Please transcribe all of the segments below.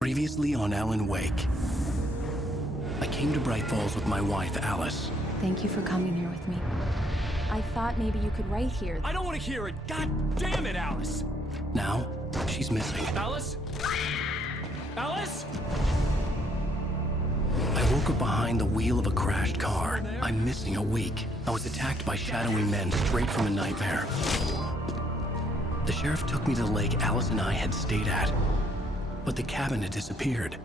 Previously on Alanwake. I came to Bright Falls with my wife, Alice. Thank you for coming here with me. I thought maybe you could write here. I don't want to hear it! God damn it, Alice! Now, she's missing. Alice? Alice? I woke up behind the wheel of a crashed car. I'm missing a week. I was attacked by shadowy men straight from a nightmare. The sheriff took me to the lake Alice and I had stayed at, but the cabin had disappeared.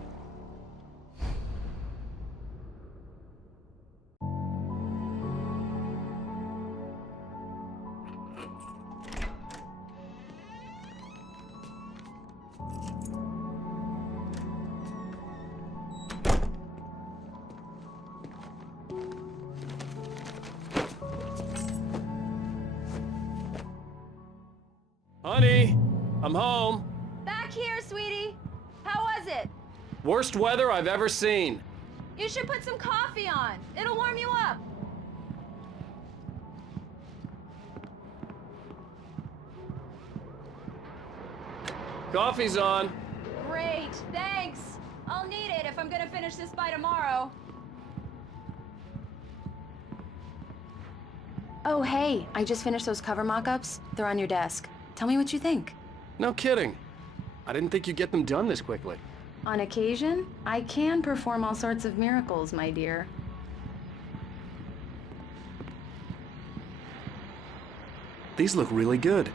Honey, I'm home. Back here, sweetie. How was it? Worst weather I've ever seen. You should put some coffee on. It'll warm you up. Coffee's on. Great, thanks. I'll need it if I'm gonna finish this by tomorrow. Oh, hey, I just finished those cover mock-ups. They're on your desk. Tell me what you think. No kidding. I didn't think you'd get them done this quickly. On occasion, I can perform all sorts of miracles, my dear. These look really good.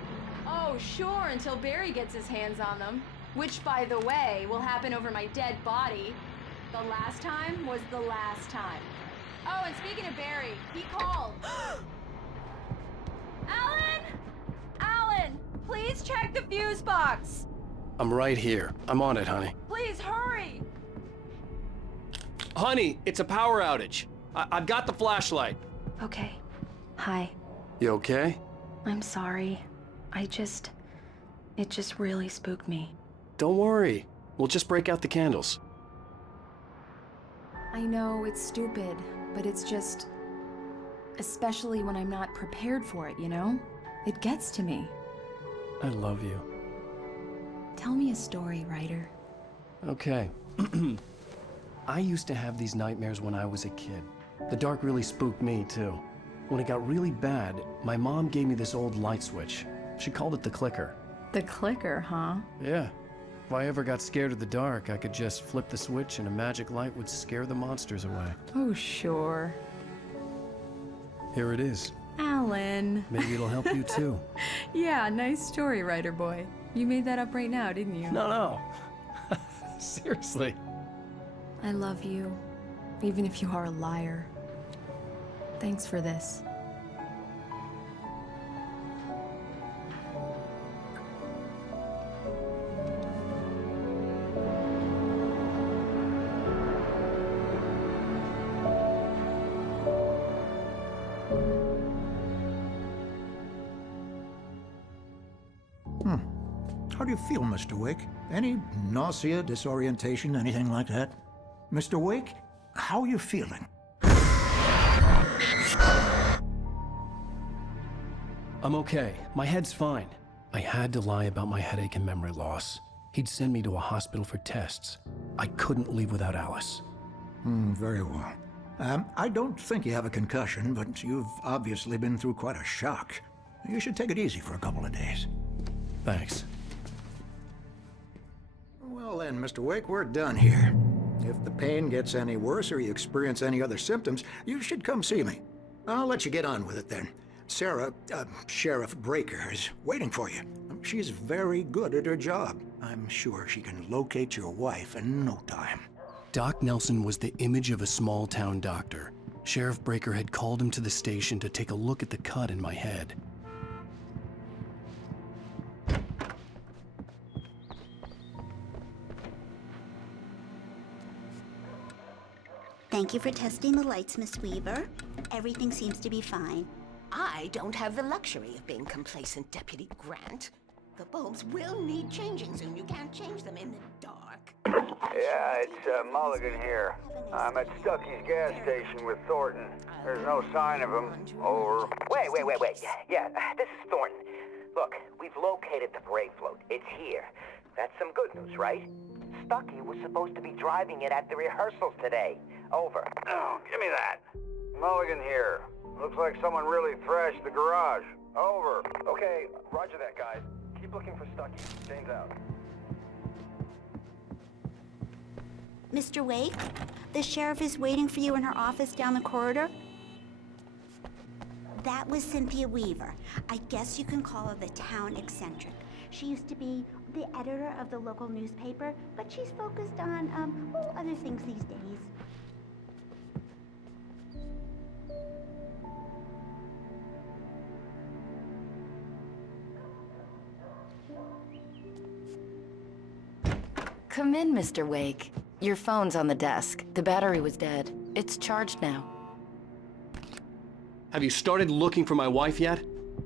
Oh, sure, until Barry gets his hands on them. Which, by the way, will happen over my dead body. The last time was the last time. Oh, and speaking of Barry, he called. Alan! Alan, please check the fuse box. I'm right here. I'm on it, honey. Please hurry. Honey, it's a power outage. I've got the flashlight. Okay. Hi. You okay? I'm sorry. It just really spooked me. Don't worry. We'll just break out the candles. I know it's stupid, but it's just... especially when I'm not prepared for it, you know? It gets to me. I love you. Tell me a story, writer. Okay. I used to have these nightmares when I was a kid. The dark really spooked me, too. When it got really bad, my mom gave me this old light switch. She called it the clicker. The clicker, huh? Yeah. If I ever got scared of the dark, I could just flip the switch and a magic light would scare the monsters away. Oh, sure. Here it is. Alan. Maybe it'll help you, too. Yeah, nice story, writer boy. You made that up right now, didn't you? No. Seriously. I love you, even if you are a liar. Thanks for this. How do you feel, Mr. Wake? Any nausea, disorientation, anything like that? Mr. Wake, how are you feeling? I'm okay. My head's fine. I had to lie about my headache and memory loss. He'd send me to a hospital for tests. I couldn't leave without Alice. Very well. I don't think you have a concussion, but you've obviously been through quite a shock. You should take it easy for a couple of days. Thanks. Well then, Mr. Wake, we're done here. If the pain gets any worse or you experience any other symptoms, you should come see me. I'll let you get on with it then. Sarah, Sheriff Breaker, is waiting for you. She's very good at her job. I'm sure she can locate your wife in no time. Doc Nelson was the image of a small-town doctor. Sheriff Breaker had called him to the station to take a look at the cut in my head. Thank you for testing the lights, Miss Weaver. Everything seems to be fine. I don't have the luxury of being complacent, Deputy Grant. The bulbs will need changing soon. You can't change them in the dark. Yeah, it's Mulligan here. I'm at Stucky's gas station with Thornton. There's no sign of him. Over. Wait. Yeah, this is Thornton. Look, we've located the brake float. It's here. That's some good news, right? Stucky was supposed to be driving it at the rehearsals today. Over. Oh, give me that. Mulligan here. Looks like someone really thrashed the garage. Over. Okay, roger that, guys. Keep looking for Stucky. Jane's out. Mr. Wake, the sheriff is waiting for you in her office down the corridor. That was Cynthia Weaver. I guess you can call her the town eccentric. She used to be the editor of the local newspaper, but she's focused on, other things these days. Come in, Mr. Wake. Your phone's on the desk. The battery was dead. It's charged now. Have you started looking for my wife yet?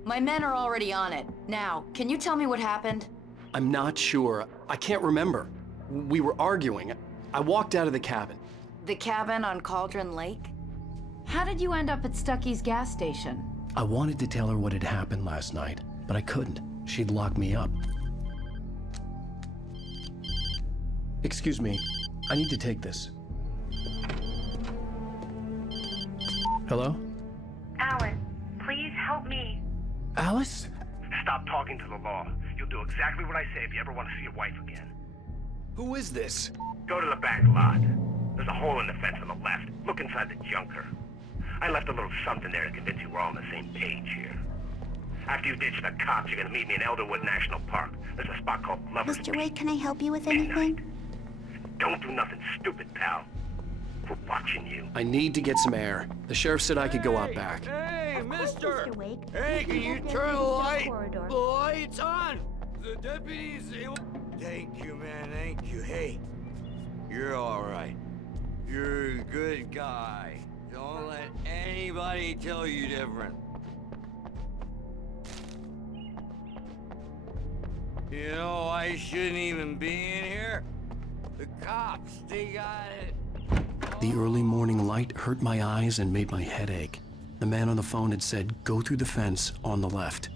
My men are already on it. Now, can you tell me what happened? I'm not sure. I can't remember. We were arguing. I walked out of the cabin. The cabin on Cauldron Lake? How did you end up at Stucky's gas station? I wanted to tell her what had happened last night, but I couldn't. She'd locked me up. Excuse me. I need to take this. Hello? Alan, please help me. Alice? Stop talking to the law. You'll do exactly what I say if you ever want to see your wife again. Who is this? Go to the back lot. There's a hole in the fence on the left. Look inside the junker. I left a little something there to convince you we're all on the same page here. After you ditch the cops, you're gonna meet me in Elderwood National Park. There's a spot called Lover's Mr. Wake, can I help you with anything? Don't do nothing stupid, pal. We're watching you. I need to get some air. The sheriff said I could go out back. Hey, mister! Mr. Wake, Hey, can you turn the lights on? The deputies... Thank you, man, thank you. Hey, you're all right. You're a good guy. Don't let anybody tell you different. You know, I shouldn't even be in here. The cops, they got it. The early morning light hurt my eyes and made my head ache. The man on the phone had said, go through the fence on the left.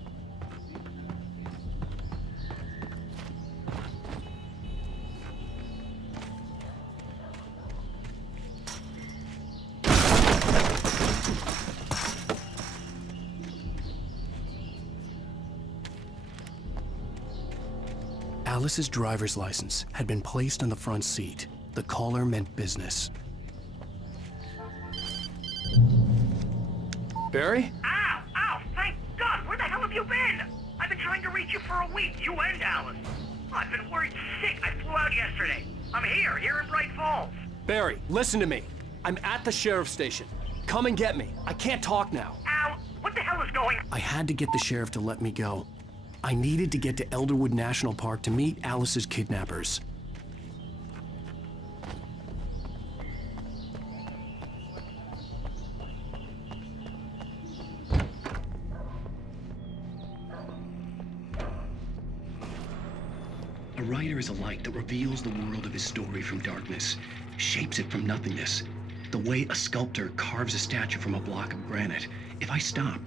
Alice's driver's license had been placed on the front seat. The caller meant business. Barry? Ow! Ow! Thank God! Where the hell have you been? I've been trying to reach you for a week, you and Alice. I've been worried sick. I flew out yesterday. I'm here in Bright Falls. Barry, listen to me. I'm at the sheriff's station. Come and get me. I can't talk now. Ow! What the hell is going on? I had to get the sheriff to let me go. I needed to get to Elderwood National Park to meet Alice's kidnappers. A writer is a light that reveals the world of his story from darkness, shapes it from nothingness. The way a sculptor carves a statue from a block of granite. If I stop,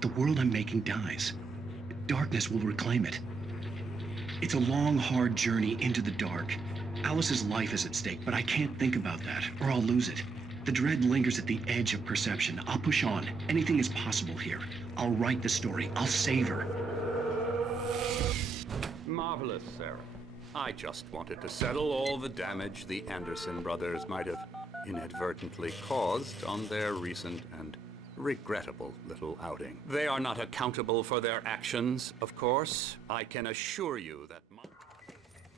the world I'm making dies. Darkness will reclaim it. It's a long, hard journey into the dark. Alice's life is at stake, but I can't think about that, or I'll lose it. The dread lingers at the edge of perception. I'll push on. Anything is possible here. I'll write the story. I'll save her. Marvelous, Sarah. I just wanted to settle all the damage the Anderson brothers might have inadvertently caused on their recent and regrettable little outing. They are not accountable for their actions, of course. I can assure you that...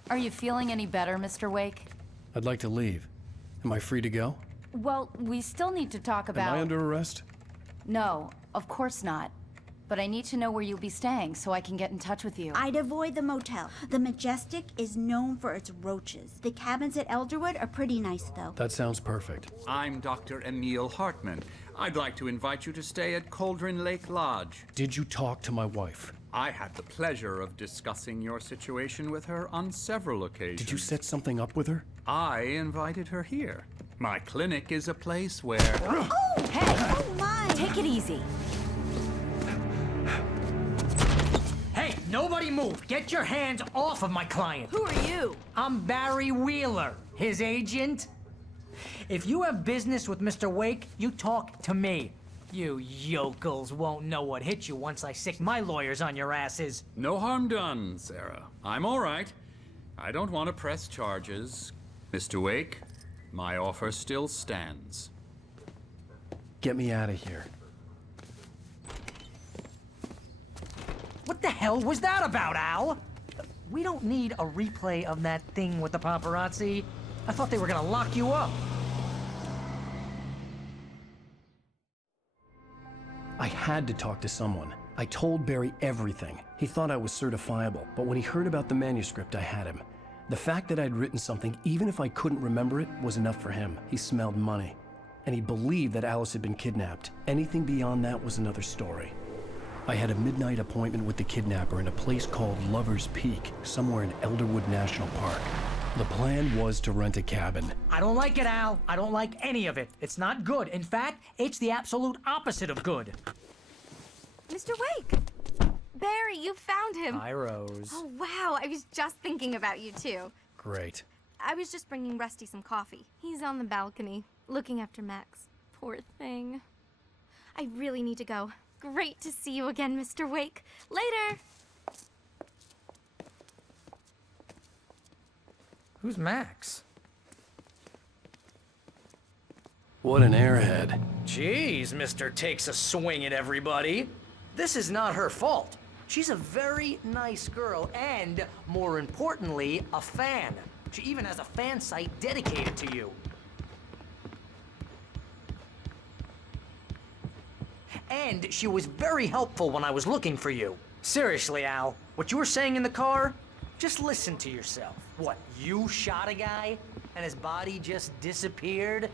Are you feeling any better, Mr. Wake? I'd like to leave. Am I free to go? Well, we still need to talk about... Am I under arrest? No, of course not. But I need to know where you'll be staying so I can get in touch with you. I'd avoid the motel. The Majestic is known for its roaches. The cabins at Elderwood are pretty nice, though. That sounds perfect. I'm Dr. Emil Hartman. I'd like to invite you to stay at Cauldron Lake Lodge. Did you talk to my wife? I had the pleasure of discussing your situation with her on several occasions. Did you set something up with her? I invited her here. My clinic is a place where... Oh! Hey! Oh, my! Take it easy. Hey, Nobody move! Get your hands off of my client! Who are you? I'm Barry Wheeler, his agent. If you have business with Mr. Wake, you talk to me. You yokels won't know what hit you once I sick my lawyers on your asses. No harm done, Sarah. I'm all right. I don't want to press charges. Mr. Wake, my offer still stands. Get me out of here. What the hell was that about, Al? We don't need a replay of that thing with the paparazzi. I thought they were gonna lock you up. I had to talk to someone. I told Barry everything. He thought I was certifiable, but when he heard about the manuscript, I had him. The fact that I'd written something, even if I couldn't remember it, was enough for him. He smelled money. And he believed that Alice had been kidnapped. Anything beyond that was another story. I had a midnight appointment with the kidnapper in a place called Lover's Peak, somewhere in Elderwood National Park. The plan was to rent a cabin. I don't like it, Al. I don't like any of it. It's not good. In fact, it's the absolute opposite of good. Mr. Wake! Barry, you found him! Hi, Rose. Oh, wow. I was just thinking about you, too. Great. I was just bringing Rusty some coffee. He's on the balcony, looking after Max. Poor thing. I really need to go. Great to see you again, Mr. Wake. Later! Who's Max? What an airhead. Jeez, Mr. Takes a swing at everybody. This is not her fault. She's a very nice girl and, more importantly, a fan. She even has a fan site dedicated to you. And she was very helpful when I was looking for you. Seriously, Al, what you were saying in the car, just listen to yourself. What, you shot a guy and his body just disappeared?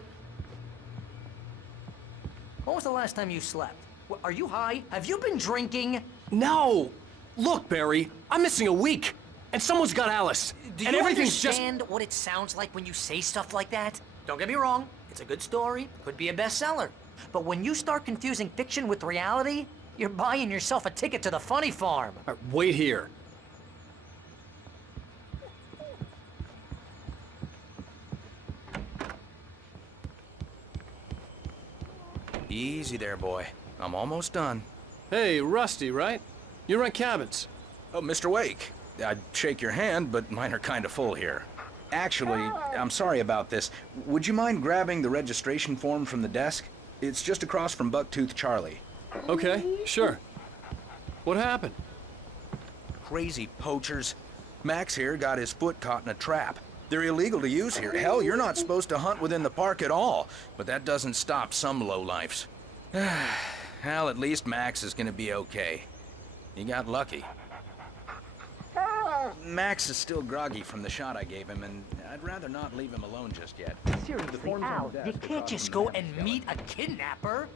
When was the last time you slept? Are you high? Have you been drinking? No! Look, Barry, I'm missing a week, and someone's got Alice. Do and you everything's understand what it sounds like when you say stuff like that? Don't get me wrong, it's a good story, could be a bestseller. But when you start confusing fiction with reality, you're buying yourself a ticket to the funny farm. Wait here. Easy there, boy. I'm almost done. Hey, Rusty, right? You rent cabins. Oh, Mr. Wake. I'd shake your hand, but mine are kind of full here. Actually, I'm sorry about this. Would you mind grabbing the registration form from the desk? It's just across from Bucktooth Charlie. Okay, sure. What happened? Crazy poachers. Max here got his foot caught in a trap. They're illegal to use here. Hell, you're not supposed to hunt within the park at all. But that doesn't stop some lowlifes. Hell, at least Max is gonna be okay. He got lucky. Max is still groggy from the shot I gave him, and I'd rather not leave him alone just yet. Seriously, Al, you can't just go and meet a kidnapper.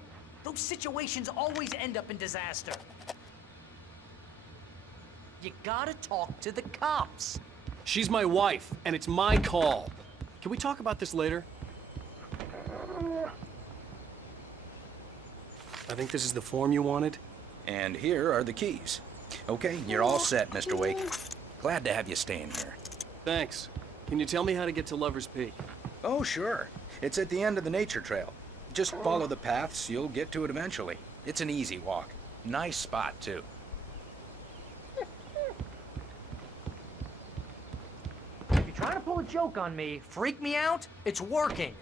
Those situations always end up in disaster. You gotta talk to the cops. She's my wife, and it's my call. Can we talk about this later? I think this is the form you wanted. And here are the keys. Okay, you're all set, Mr. Wake. Glad to have you staying here. Thanks. Can you tell me how to get to Lover's Peak? Oh, sure. It's at the end of the nature trail. Just follow the paths, you'll get to it eventually. It's an easy walk. Nice spot, too. If you're trying to pull a joke on me, freak me out, it's working.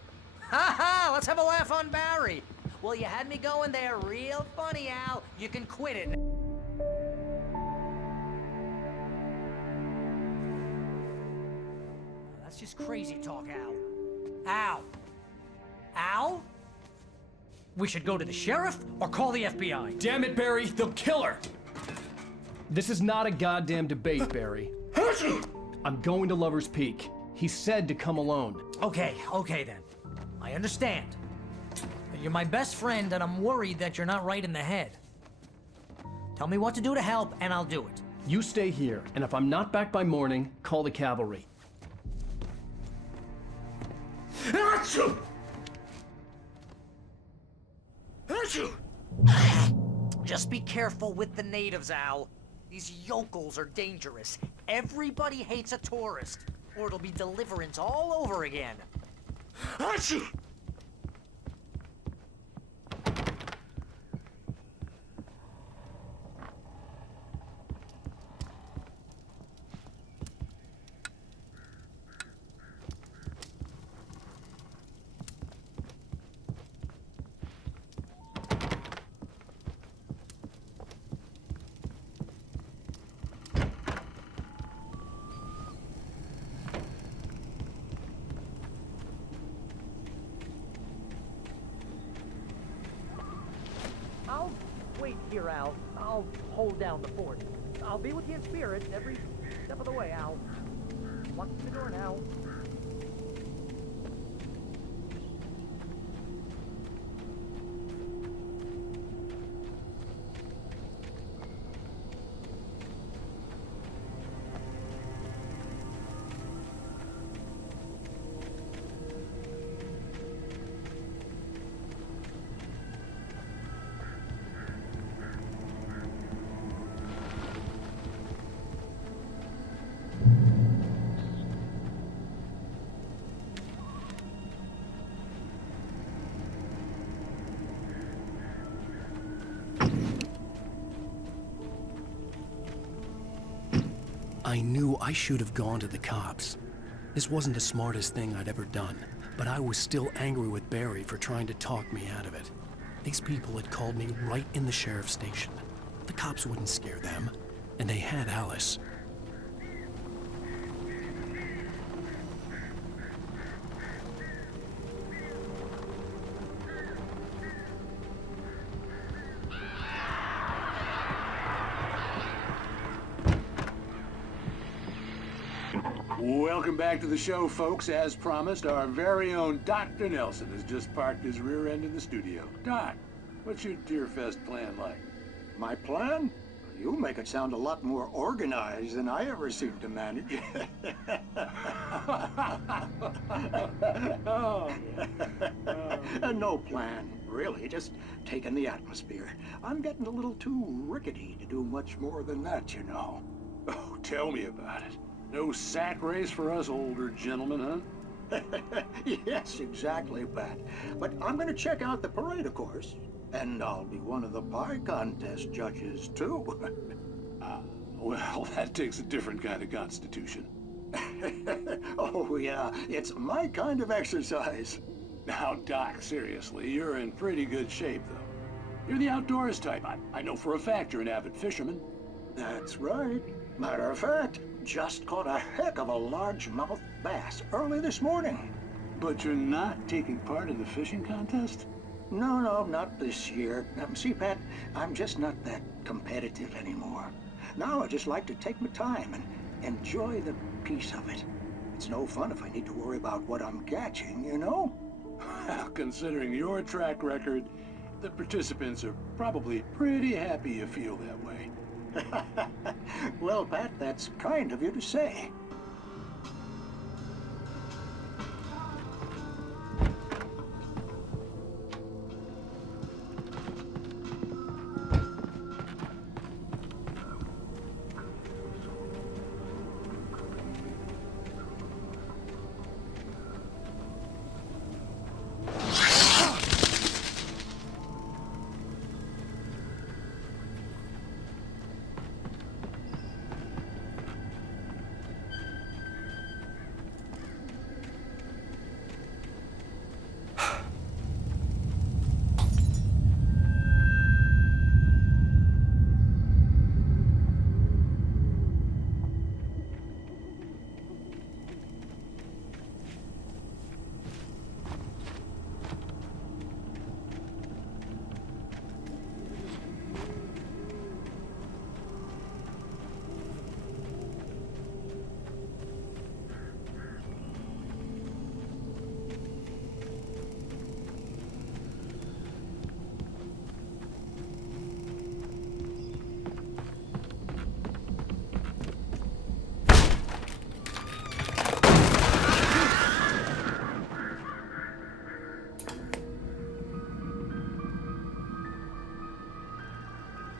Ha ha, let's have a laugh on Barry. Well, you had me going there real funny, Al. You can quit it. That's just crazy talk, Al. Al? Al? We should go to the sheriff or call the FBI. Damn it, Barry, they'll kill her! This is not a goddamn debate, Barry. I'm going to Lover's Peak. He said to come alone. Okay then. I understand. You're my best friend, and I'm worried that you're not right in the head. Tell me what to do to help, and I'll do it. You stay here, and if I'm not back by morning, call the cavalry. Achoo! Achoo! Just be careful with the natives, Al. These yokels are dangerous. Everybody hates a tourist, or it'll be Deliverance all over again. Achoo! I'll wait here, Al. I'll hold down the fort. I'll be with you in spirit every step of the way, Al. Lock the door now. I knew I should have gone to the cops. This wasn't the smartest thing I'd ever done, but I was still angry with Barry for trying to talk me out of it. These people had called me right in the sheriff's station. The cops wouldn't scare them, and they had Alice. Welcome back to the show, folks. As promised, our very own Dr. Nelson has just parked his rear end in the studio. Doc, what's your Deerfest plan like? My plan? You make it sound a lot more organized than I ever seem to manage. No plan, really. Just taking the atmosphere. I'm getting a little too rickety to do much more than that, you know. Oh, tell me about it. No sack race for us older gentlemen, huh? Yes, exactly, Pat. But I'm going to check out the parade, of course. And I'll be one of the pie contest judges, too. Well, that takes a different kind of constitution. Oh, yeah. It's my kind of exercise. Now, Doc, seriously, you're in pretty good shape, though. You're the outdoors type. I know for a fact you're an avid fisherman. That's right. Matter of fact, just caught a heck of a largemouth bass early this morning. But you're not taking part in the fishing contest? No, not this year. See, Pat, I'm just not that competitive anymore. Now I just like to take my time and enjoy the peace of it. It's no fun if I need to worry about what I'm catching, you know? Well, considering your track record, the participants are probably pretty happy you feel that way. Well, Pat, that's kind of you to say.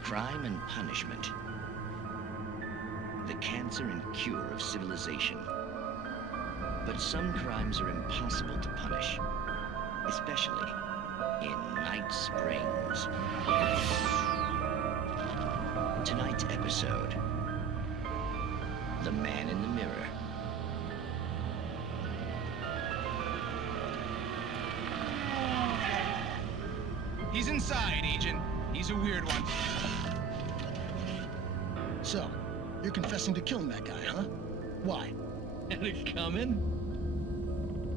Crime and punishment. cancer and cure of civilization. But some crimes are impossible to punish, especially in Night Springs. Tonight's episode, The Man in the Mirror. He's inside, Agent. He's a weird one. So, you're confessing to killing that guy, huh? Why? Had it coming?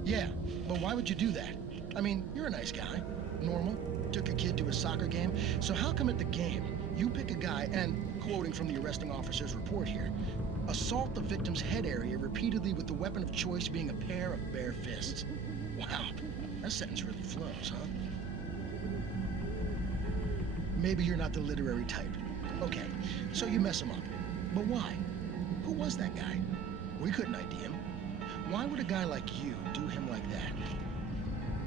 Yeah, but why would you do that? I mean, you're a nice guy. Normal. Took a kid to a soccer game. So how come at the game, you pick a guy and, quoting from the arresting officer's report here, assault the victim's head area repeatedly with the weapon of choice being a pair of bare fists? Wow, that sentence really flows, huh? Maybe you're not the literary type. Okay, so you mess him up. But why? Who was that guy? We couldn't ID him. Why would a guy like you do him like that?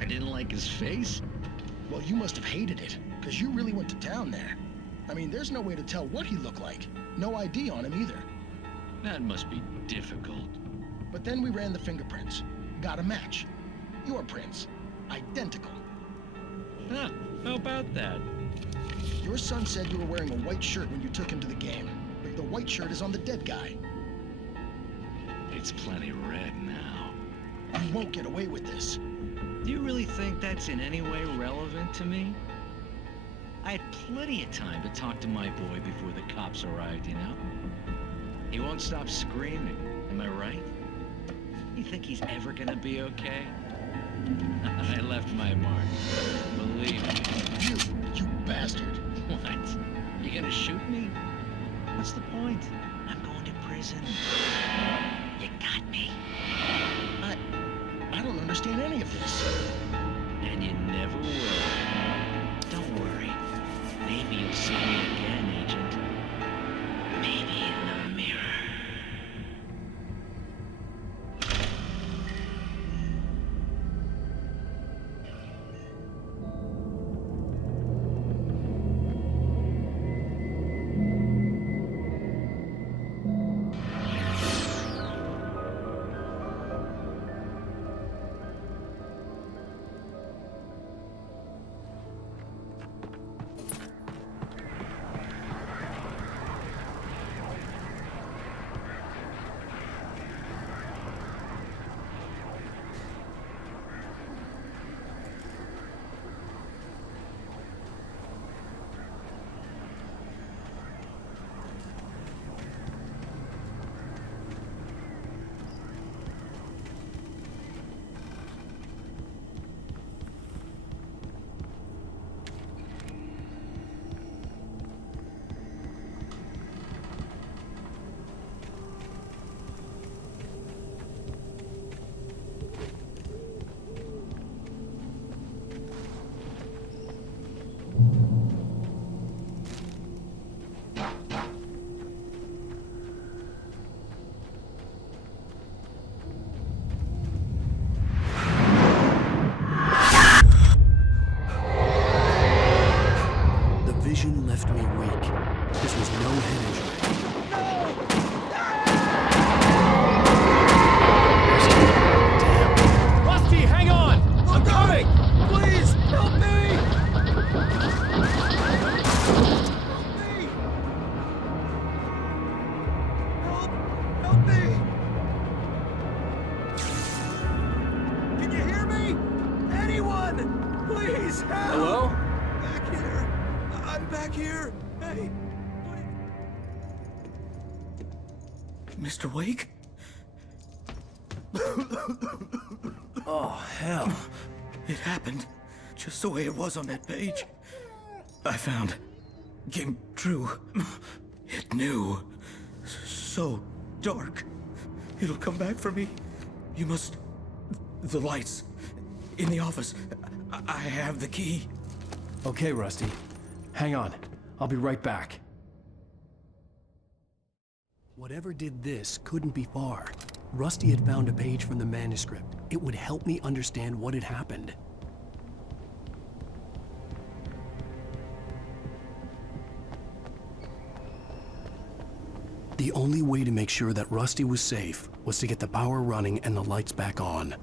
I didn't like his face? Well, you must have hated it, because you really went to town there. I mean, there's no way to tell what he looked like. No ID on him either. That must be difficult. But then we ran the fingerprints. Got a match. Your prints. Identical. Huh, how about that? Your son said you were wearing a white shirt when you took him to the game. But the white shirt is on the dead guy. It's plenty red now. You won't get away with this. Do you really think that's in any way relevant to me? I had plenty of time to talk to my boy before the cops arrived, you know? He won't stop screaming, am I right? You think he's ever gonna be okay? I left my mark. Believe me. You bastard. What? You gonna shoot me? What's the point? I'm going to prison. You got me. I don't understand any of this. And you never will. Don't worry. Maybe you'll see me again, Agent. Maybe in the mirror. Left me weak. This was no head injury. Damn. Rusty, hang on! I'm coming! Please, help me! Help me! Can you hear me? Anyone! Please, help! Hello? Back here. I'm back here. Hey. Mr. Wake? Oh, hell. It happened just the way it was on that page. I found. Came true. It knew. So dark. It'll come back for me. You must... The lights. In the office. I have the key. Okay, Rusty. Hang on. I'll be right back. Whatever did this couldn't be far. Rusty had found a page from the manuscript. It would help me understand what had happened. The only way to make sure that Rusty was safe was to get the power running and the lights back on.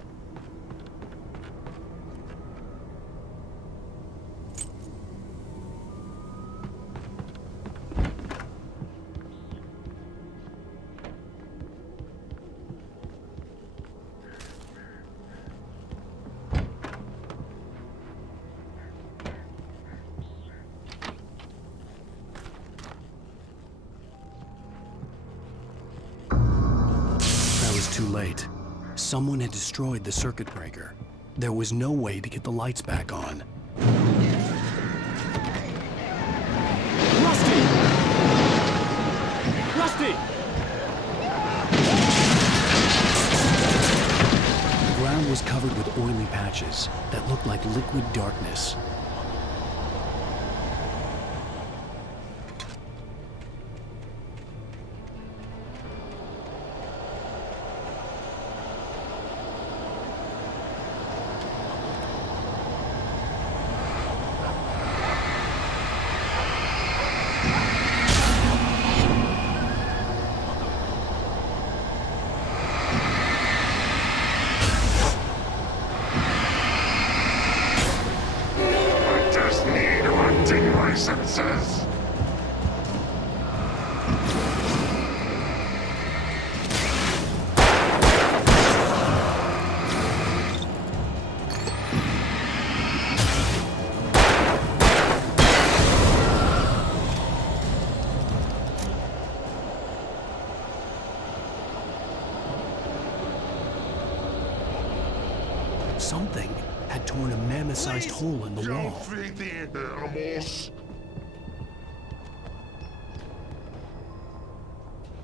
Too late. Someone had destroyed the circuit breaker. There was no way to get the lights back on. Rusty! Rusty! The ground was covered with oily patches that looked like liquid darkness. Licenses. Something had torn a mammoth-sized hole in the wall. Feed the animals.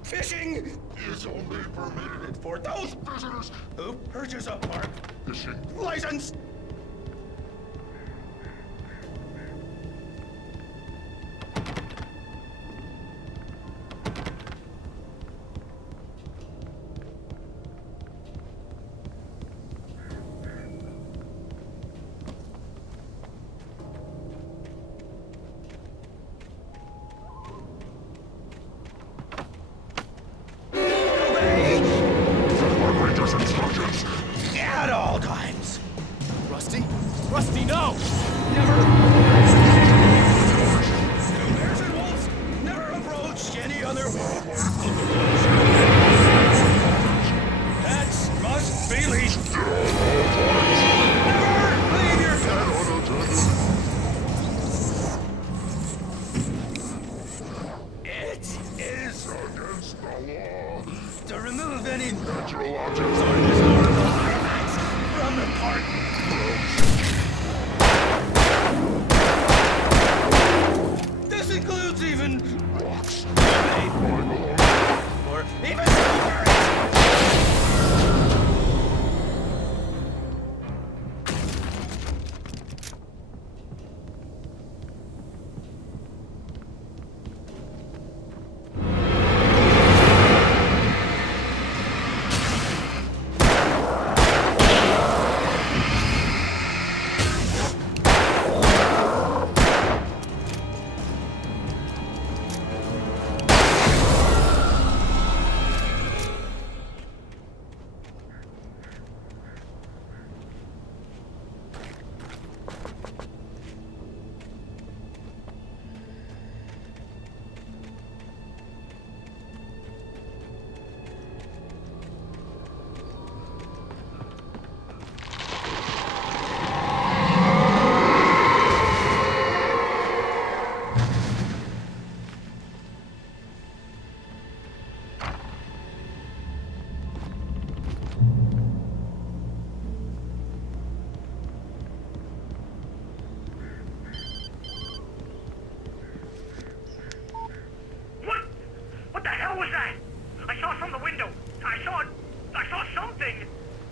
Fishing is only permitted for those visitors who purchase a park fishing license. At all times. Rusty? Rusty, no! Never. No bears and wolves. Never approach any other. That's must be leashed. Never leave your It is against the law to remove any natural objects from the park. This includes even rocks, or even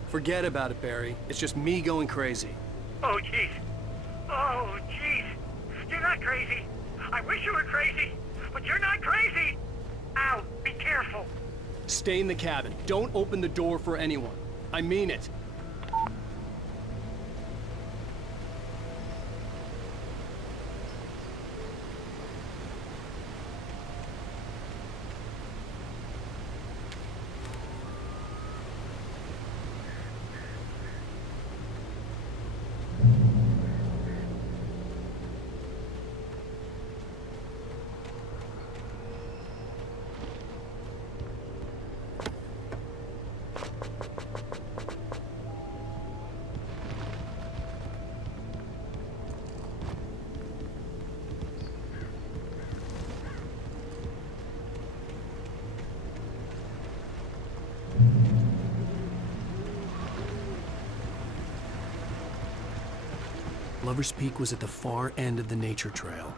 Forget about it, Barry. It's just me going crazy. Oh, jeez. Oh, jeez. You're not crazy. I wish you were crazy, but you're not crazy. Ow, be careful. Stay in the cabin. Don't open the door for anyone. I mean it. Lover's Peak was at the far end of the nature trail.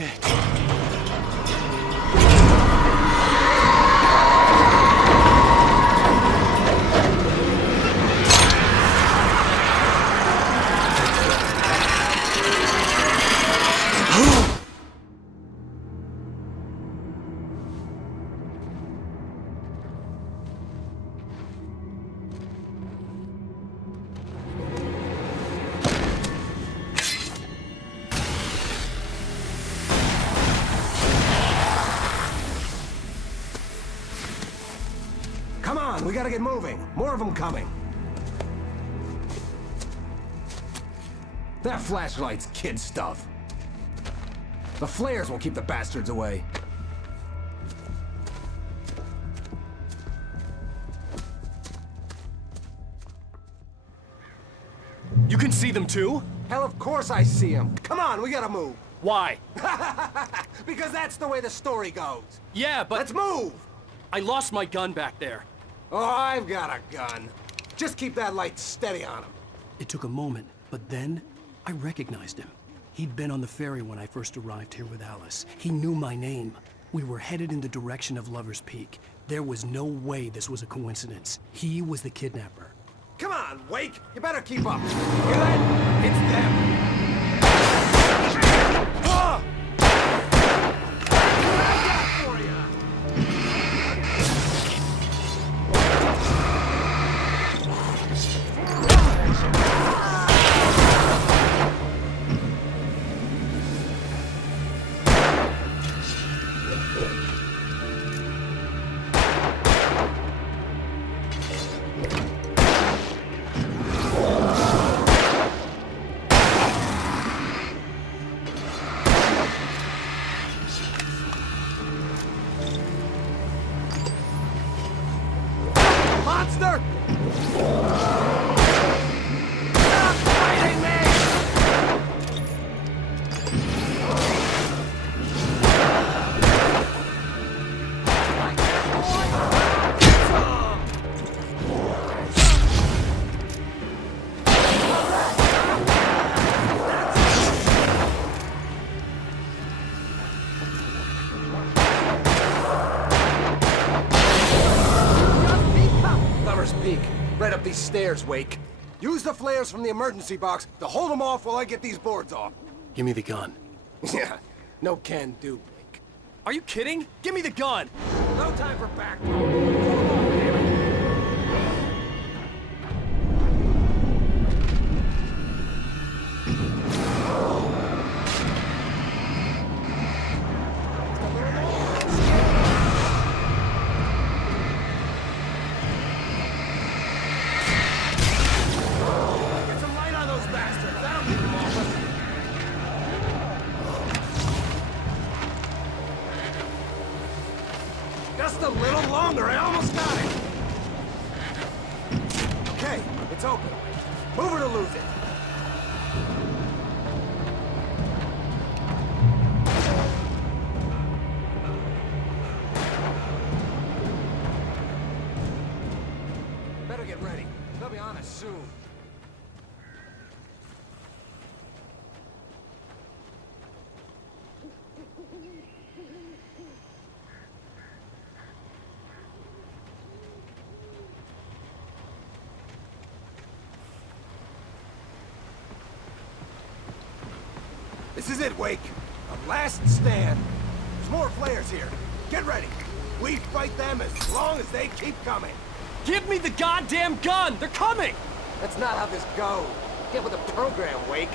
Shit. Come on, we gotta get moving. More of them coming. That flashlight's kid stuff. The flares will keep the bastards away. You can see them too? Hell, of course I see them. Come on, we gotta move. Why? Because that's the way the story goes. Yeah, but... Let's move! I lost my gun back there. Oh, I've got a gun. Just keep that light steady on him. It took a moment, but then I recognized him. He'd been on the ferry when I first arrived here with Alice. He knew my name. We were headed in the direction of Lover's Peak. There was no way this was a coincidence. He was the kidnapper. Come on, Wake! You better keep up. Hear that? It's them. Ah! Monster! Stop fighting me! Lover's Peak. Right up these stairs, Wake. Use the flares from the emergency box to hold them off while I get these boards off. Give me the gun. Yeah, no can do, Wake. Are you kidding? Give me the gun! No time for back. Get some light on those bastards. That'll keep them off us. Just a little longer. I almost got it. Okay, it's open. Move it or lose it. Better get ready. They'll be on us soon. This is it, Wake. A last stand. There's more flares here. Get ready. We fight them as long as they keep coming. Give me the goddamn gun! They're coming! That's not how this goes. Get with the program, Wake.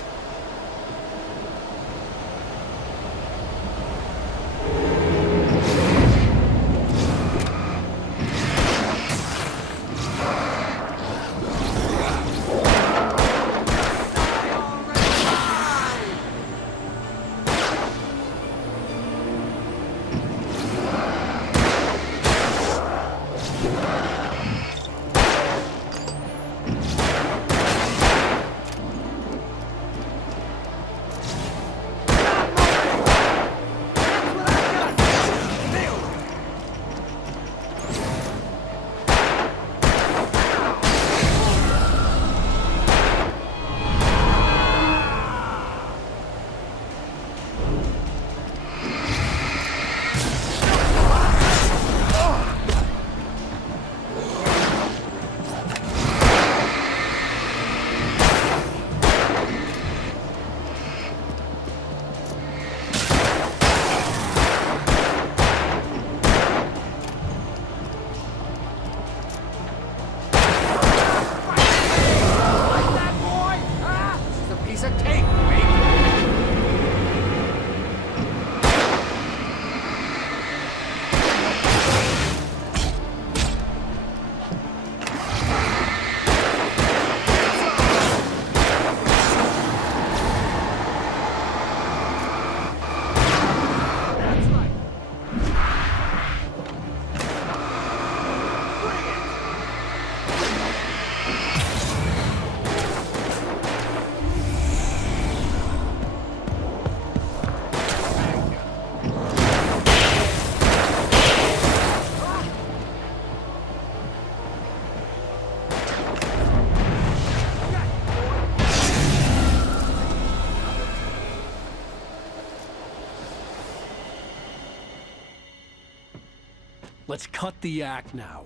Let's cut the act now.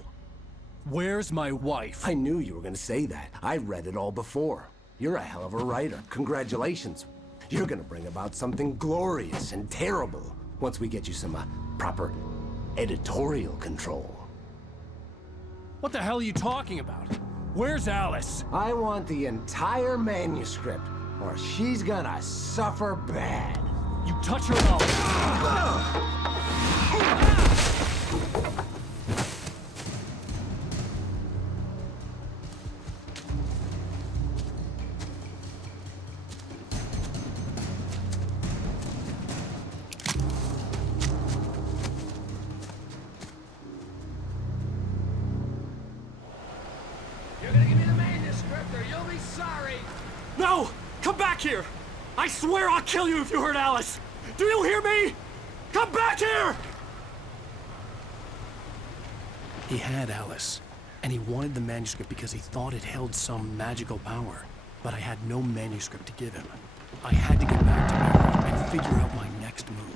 Where's my wife? I knew you were gonna say that. I read it all before. You're a hell of a writer. Congratulations. You're gonna bring about something glorious and terrible once we get you some proper editorial control. What the hell are you talking about? Where's Alice? I want the entire manuscript, or she's gonna suffer bad. You touch her and I'll... You're gonna give me the manuscript or you'll be sorry! No! Come back here! I swear I'll kill you if you hurt Alice! Do you hear me? Come back here! He had Alice, and he wanted the manuscript because he thought it held some magical power. But I had no manuscript to give him. I had to get back to Barry and figure out my next move.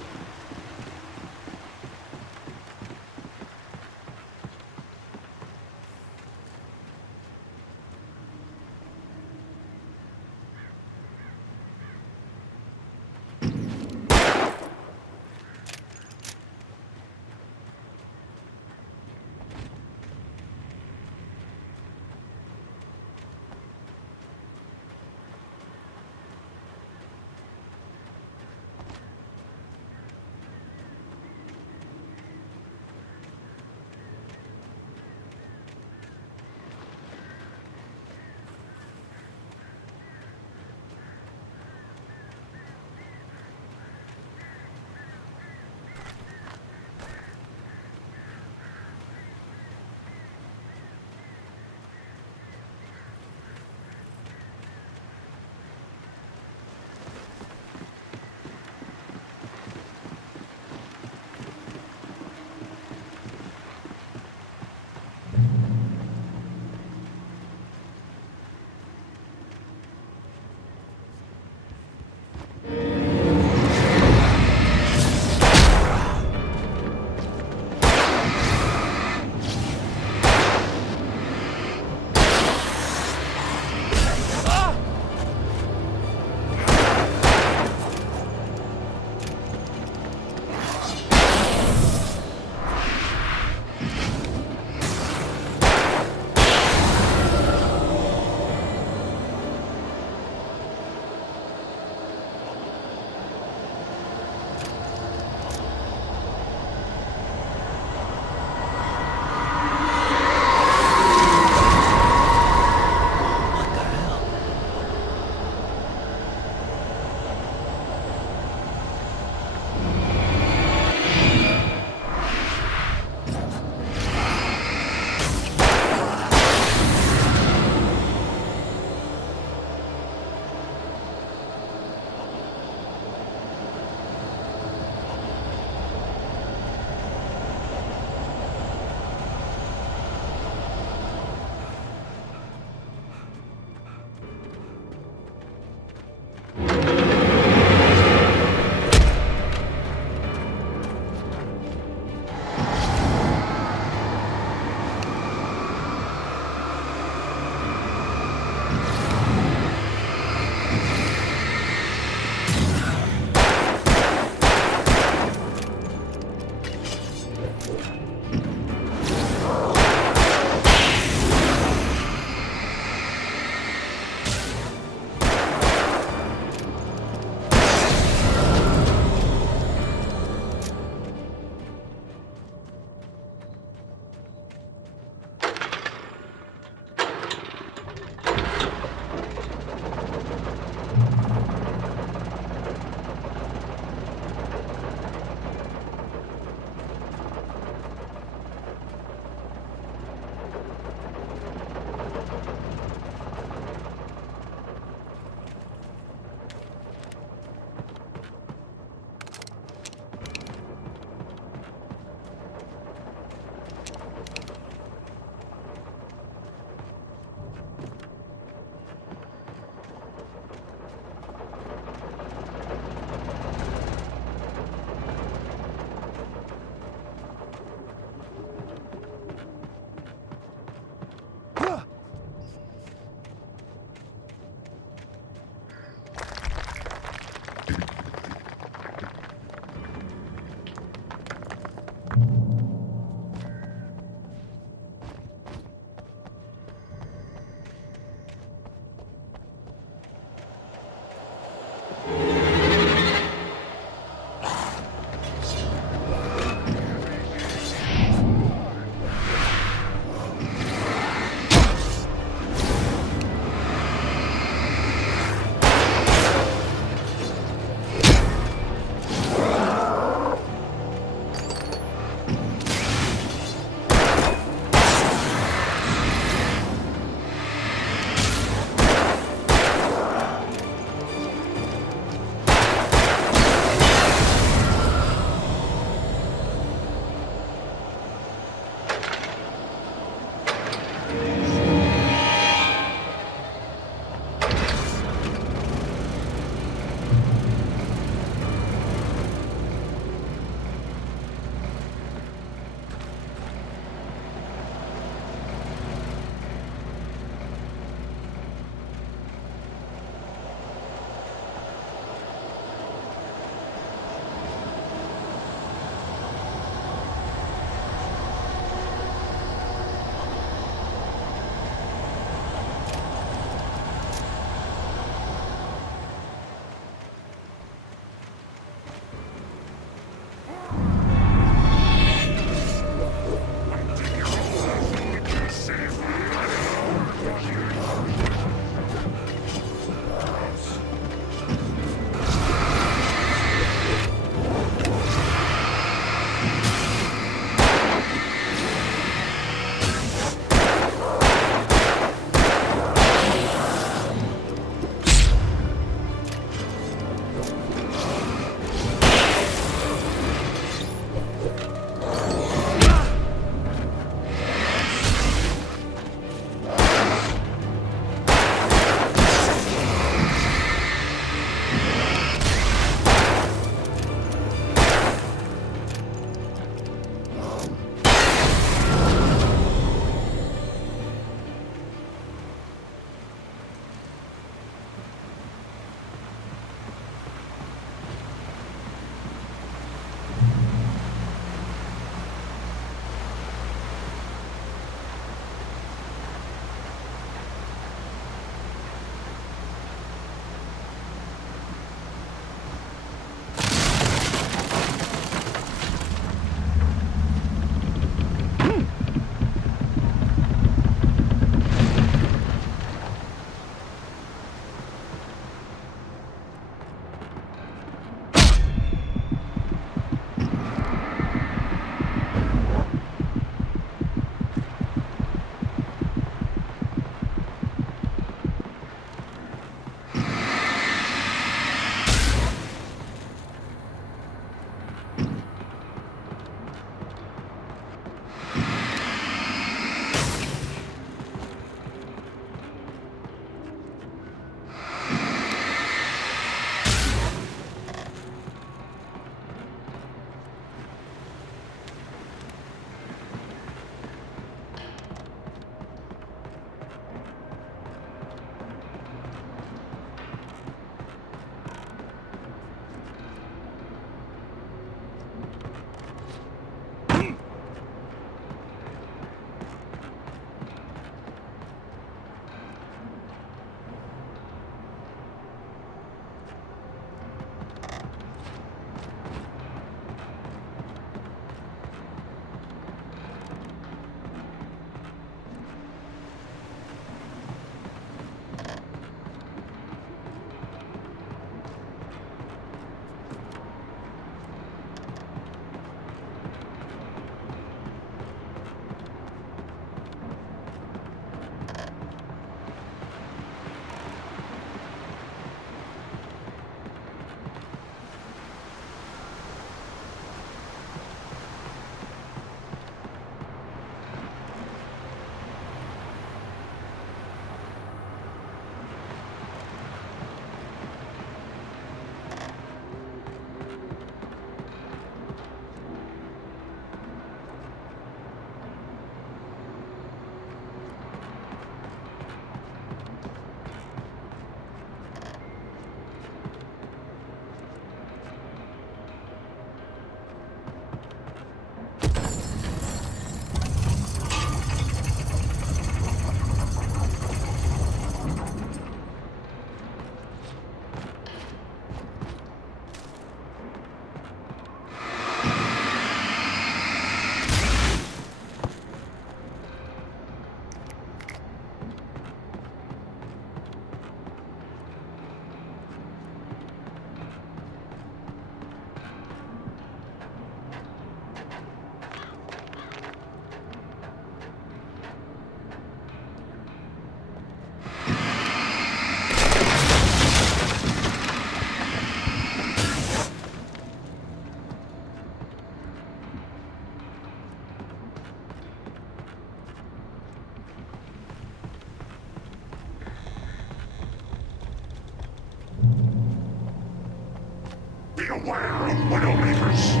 Widomakers.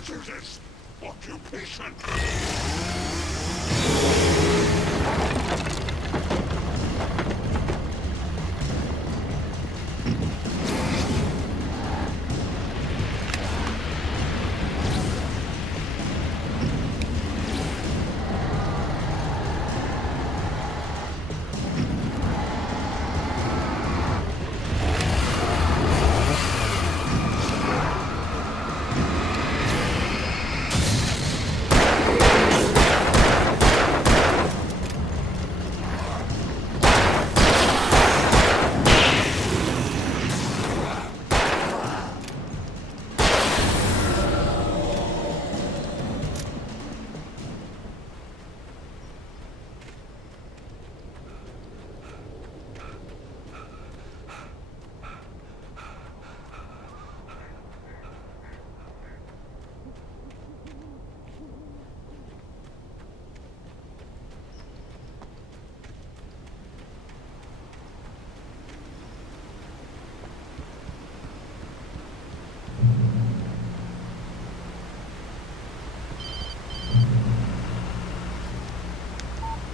Hazardous occupation.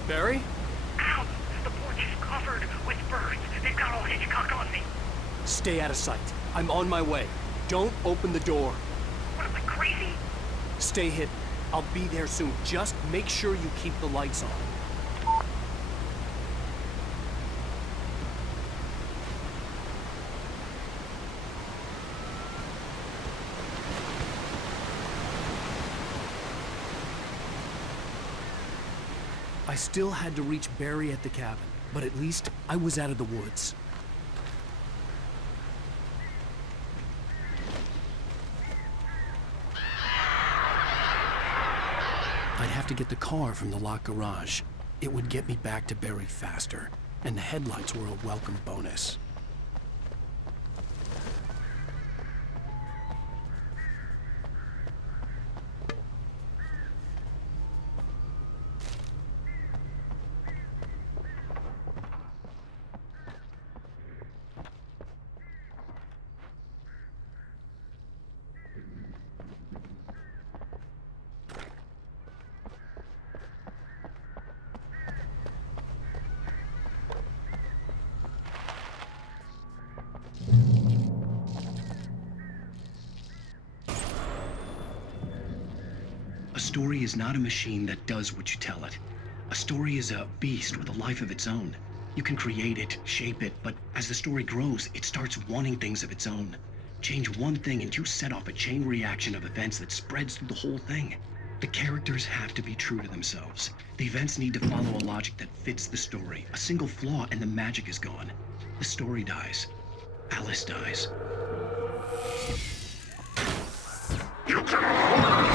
Barry? Ow! The porch is covered with birds. They've got all Hitchcock on me. Stay out of sight. I'm on my way. Don't open the door. What am I, crazy? Stay hidden. I'll be there soon. Just make sure you keep the lights on. I still had to reach Barry at the cabin, but at least I was out of the woods. I'd have to get the car from the locked garage. It would get me back to Barry faster, and the headlights were a welcome bonus. story is not a machine that does what you tell it. A story is a beast with a life of its own. You can create it, shape it, but as the story grows, it starts wanting things of its own. Change one thing and you set off a chain reaction of events that spreads through the whole thing. The characters have to be true to themselves. The events need to follow a logic that fits the story. A single flaw and the magic is gone. The story dies. Alice dies. You can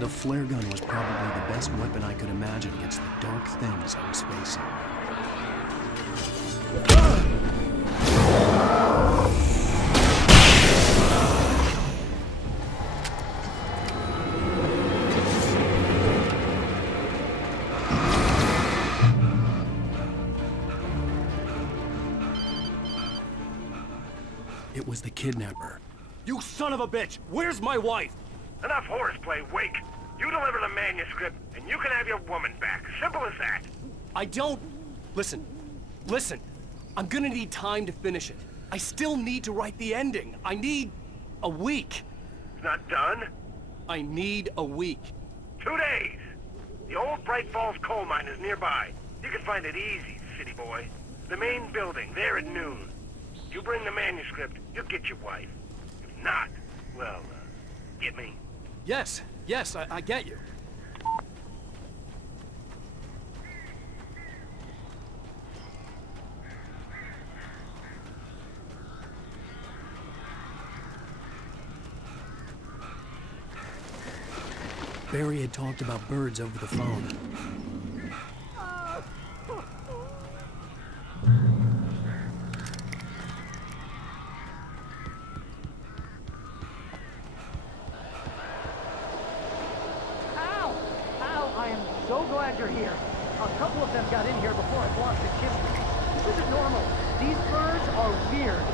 The flare gun was probably the best weapon I could imagine against the dark things I was facing. It was the kidnapper. You son of a bitch! Where's my wife? Enough horseplay, Wake. You deliver the manuscript, and you can have your woman back. Simple as that. I don't... Listen. I'm gonna need time to finish it. I still need to write the ending. I need a week. It's not done? I need a week. 2 days. The old Bright Falls coal mine is nearby. You can find it easy, city boy. The main building, there at noon. You bring the manuscript, you'll get your wife. If not, well, get me. Yes, I get you. Barry had talked about birds over the phone. I am so glad you're here. A couple of them got in here before I blocked the chimney. This isn't normal. These birds are weird.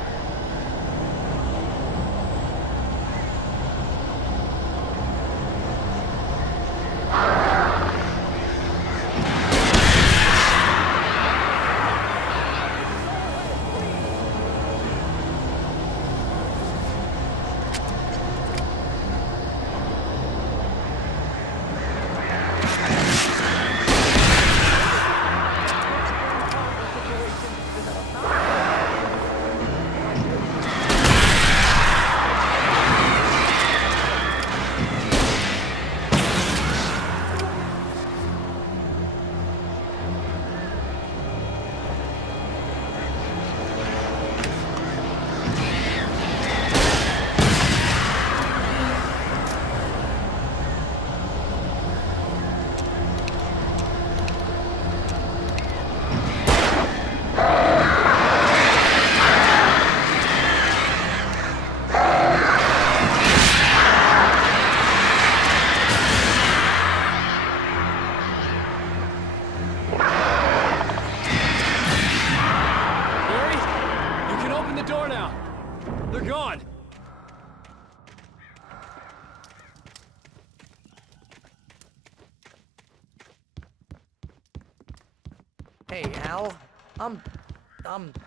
Hey, Al. I'm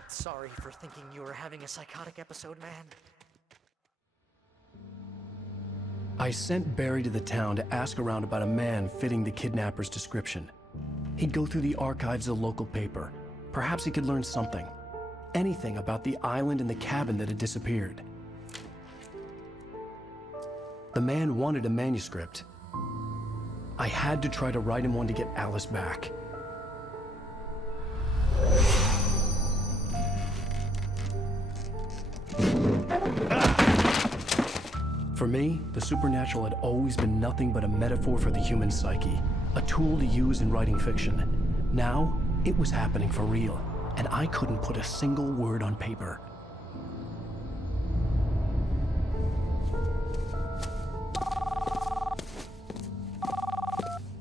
sorry for thinking you were having a psychotic episode, man. I sent Barry to the town to ask around about a man fitting the kidnapper's description. He'd go through the archives of the local paper. Perhaps he could learn something. Anything about the island and the cabin that had disappeared. The man wanted a manuscript. I had to try to write him one to get Alice back. For me, the supernatural had always been nothing but a metaphor for the human psyche, a tool to use in writing fiction. Now, it was happening for real, and I couldn't put a single word on paper.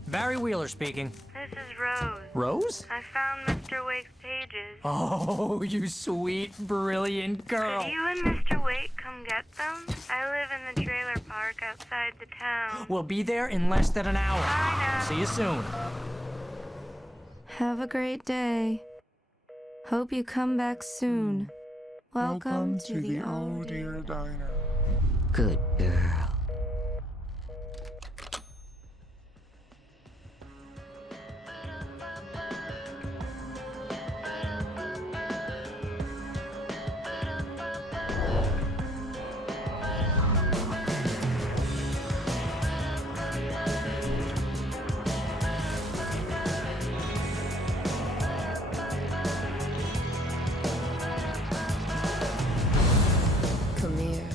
Barry Wheeler speaking. This is Rose. Rose? I found Mr. Wake's pages. Oh, you sweet, brilliant girl. Could you and Mr. Wake come get them? I live in the trailer park outside the town. We'll be there in less than an hour. I know. See you soon. Have a great day. Hope you come back soon. Welcome to the Oh Dear Diner. Good girl. Come here.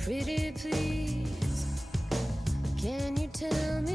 Pretty please, can you tell me